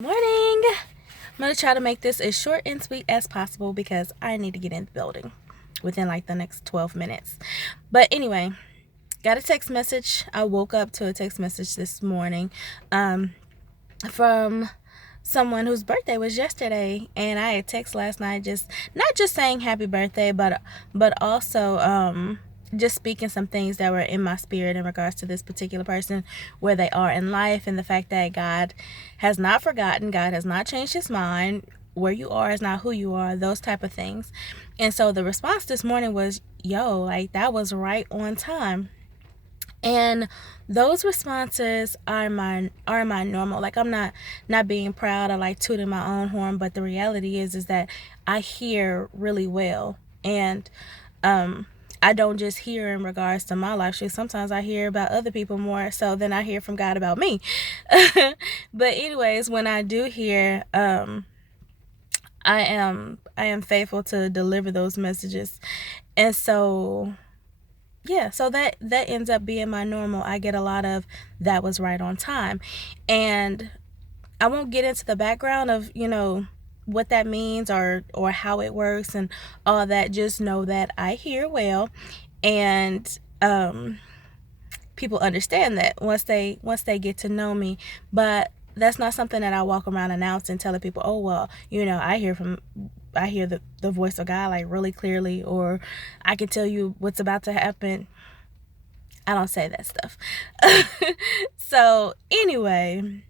Morning. I'm going to try to make this as short and sweet as possible because I need to get in the building within like the next 12 minutes. But anyway, got a text message. I woke up to a text message this morning from someone whose birthday was yesterday, and I had text last night just not just saying happy birthday, but also just speaking some things that were in my spirit in regards to this particular person, where they are in life, and the fact that God has not forgotten, God has not changed his mind, where you are is not who you are, those type of things. And so the response this morning was, yo, like that was right on time. And those responses are my normal. Like, I'm not being proud or like tooting my own horn, but the reality is that I hear really well. And I don't just hear in regards to my life. Sometimes I hear about other people more so than I hear from God about me. But anyways, when I do hear, I am faithful to deliver those messages. And so yeah, so that ends up being my normal. I get a lot of that was right on time. And I won't get into the background of, what that means or how it works and all that. Just know that I hear well, and people understand that once they get to know me. But that's not something that I walk around announcing, telling people, oh well, I hear the voice of God like really clearly, or I can tell you what's about to happen. I don't say that stuff. So anyway,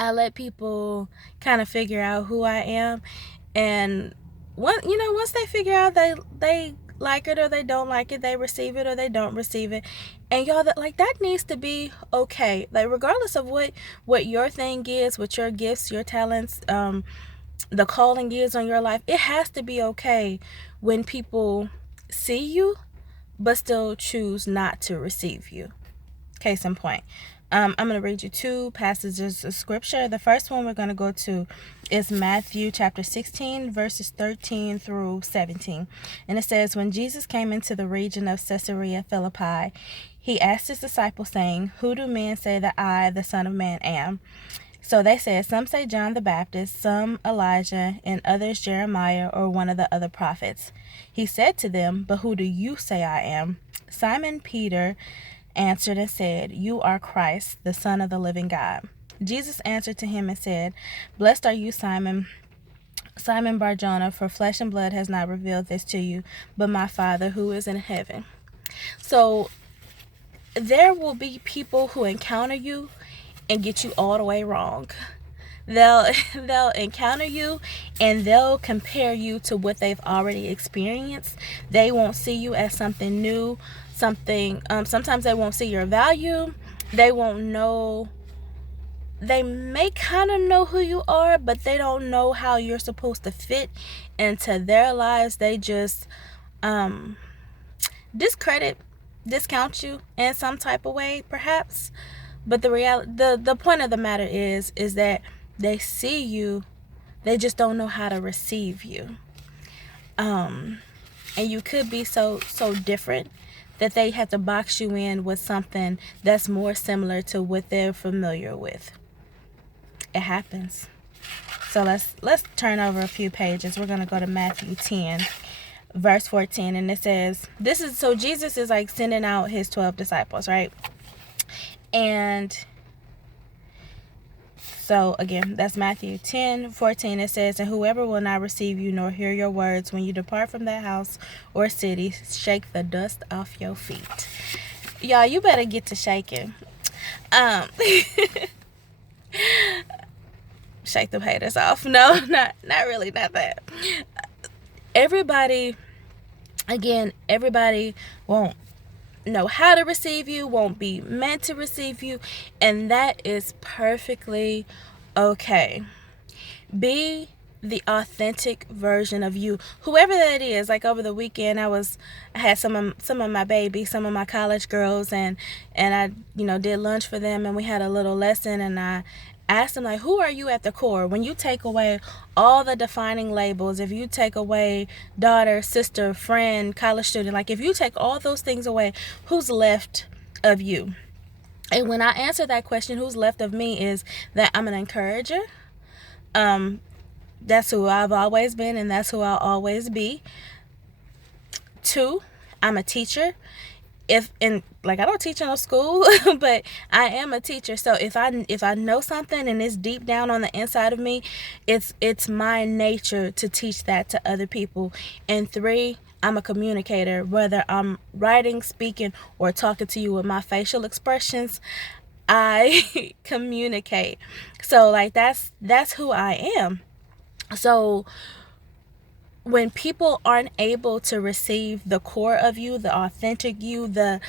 I let people kind of figure out who I am, and once they figure out they like it or they don't like it, they receive it or they don't receive it, and y'all, that needs to be okay. Like, regardless of what your thing is, what your gifts, your talents, the calling is on your life, it has to be okay when people see you but still choose not to receive you. Case in point, I'm going to read you two passages of scripture. The first one we're going to go to is Matthew chapter 16, verses 13 through 17. And it says, when Jesus came into the region of Caesarea Philippi, he asked his disciples, saying, who do men say that I, the Son of Man, am? So they said, some say John the Baptist, some Elijah, and others Jeremiah or one of the other prophets. He said to them, but who do you say I am? Simon Peter answered and said, you are Christ, the Son of the living God. Jesus answered to him and said, blessed are you, Simon Bar-Jonah, for flesh and blood has not revealed this to you, but my Father who is in heaven. So there will be people who encounter you and get you all the way wrong. They'll encounter you and they'll compare you to what they've already experienced. They won't see you as something new, sometimes they won't see your value. They won't know. They may kind of know who you are, but they don't know how you're supposed to fit into their lives. They just discount you in some type of way, perhaps. But the point of the matter is that they see you, they just don't know how to receive you. And you could be so different that they have to box you in with something that's more similar to what they're familiar with. It happens. So let's turn over a few pages. We're going to go to Matthew 10, verse 14, and it says, so Jesus is like sending out his 12 disciples, right? And so again, that's Matthew 10:14. It says, and whoever will not receive you nor hear your words when you depart from that house or city, shake the dust off your feet. Y'all, you better get to shaking. Shake the haters off. No, not really, not that. Everybody won't know how to receive you, won't be meant to receive you, and that is perfectly okay. Be the authentic version of you, whoever that is. Like, over the weekend, I had some of my babies, some of my college girls, and I did lunch for them, and we had a little lesson, and I asked them, like, who are you at the core? When you take away all the defining labels, if you take away daughter, sister, friend, college student, like, if you take all those things away, who's left of you? And when I answer that question, who's left of me, is that I'm an encourager, That's who I've always been, and that's who I'll always be. 2, I'm a teacher. I don't teach in a school, but I am a teacher. So if I know something and it's deep down on the inside of me, it's my nature to teach that to other people. And 3, I'm a communicator. Whether I'm writing, speaking, or talking to you with my facial expressions, I communicate. So like that's who I am. So when people aren't able to receive the core of you, the authentic you, the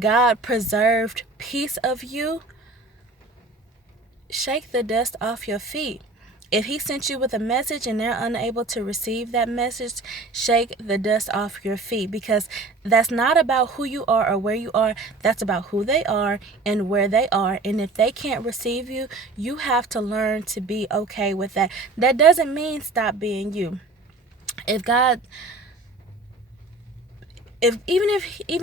God preserved piece of you, shake the dust off your feet. If he sent you with a message and they're unable to receive that message, shake the dust off your feet, because that's not about who you are or where you are. That's about who they are and where they are. And if they can't receive you, you have to learn to be okay with that. That doesn't mean stop being you. If God, if even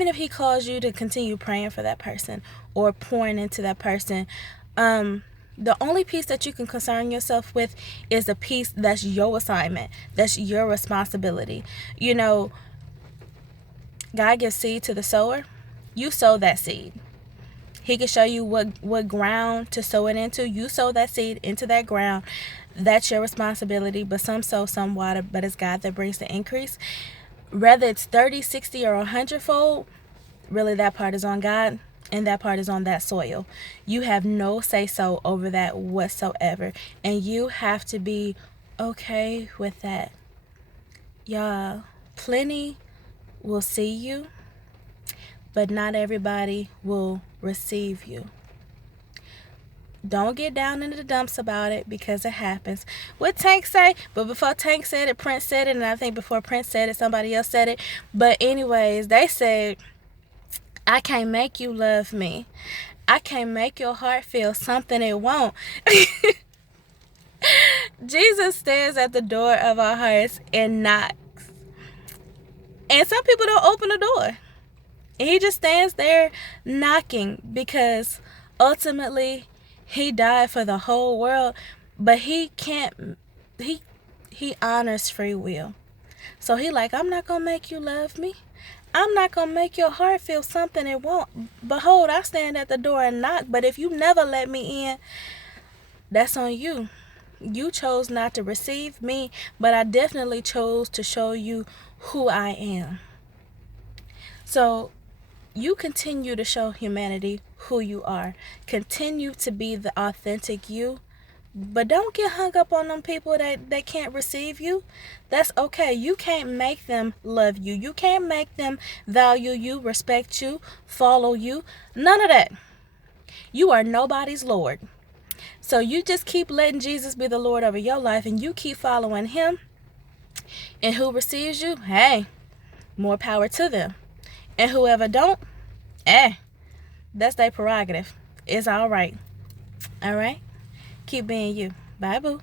if he calls you to continue praying for that person or pouring into that person, the only piece that you can concern yourself with is the piece that's your assignment, that's your responsibility. You know, God gives seed to the sower. You sow that seed. He can show you what ground to sow it into. You sow that seed into that ground. That's your responsibility. But some sow, some water, but it's God that brings the increase. Whether it's 30, 60, or 100-fold, really that part is on God, and that part is on that soil. You have no say-so over that whatsoever, and you have to be okay with that. Y'all, plenty will see you, but not everybody will receive you. Don't get down in the dumps about it, because it happens. What Tank say? But before Tank said it, Prince said it, and I think before Prince said it, somebody else said it. But anyways, they said, I can't make you love me. I can't make your heart feel something it won't. Jesus stands at the door of our hearts and knocks. And some people don't open the door. And he just stands there knocking, because ultimately he died for the whole world, but he can't, he honors free will. So he like, I'm not going to make you love me. I'm not going to make your heart feel something it won't. Behold, I stand at the door and knock, but if you never let me in, that's on you. You chose not to receive me, but I definitely chose to show you who I am. So you continue to show humanity who you are. Continue to be the authentic you. But don't get hung up on them people that can't receive you. That's okay. You can't make them love you. You can't make them value you, respect you, follow you. None of that. You are nobody's Lord. So you just keep letting Jesus be the Lord over your life, and you keep following him. And who receives you, hey, more power to them. And whoever don't, that's their prerogative. It's all right. All right? Keep being you. Bye, boo.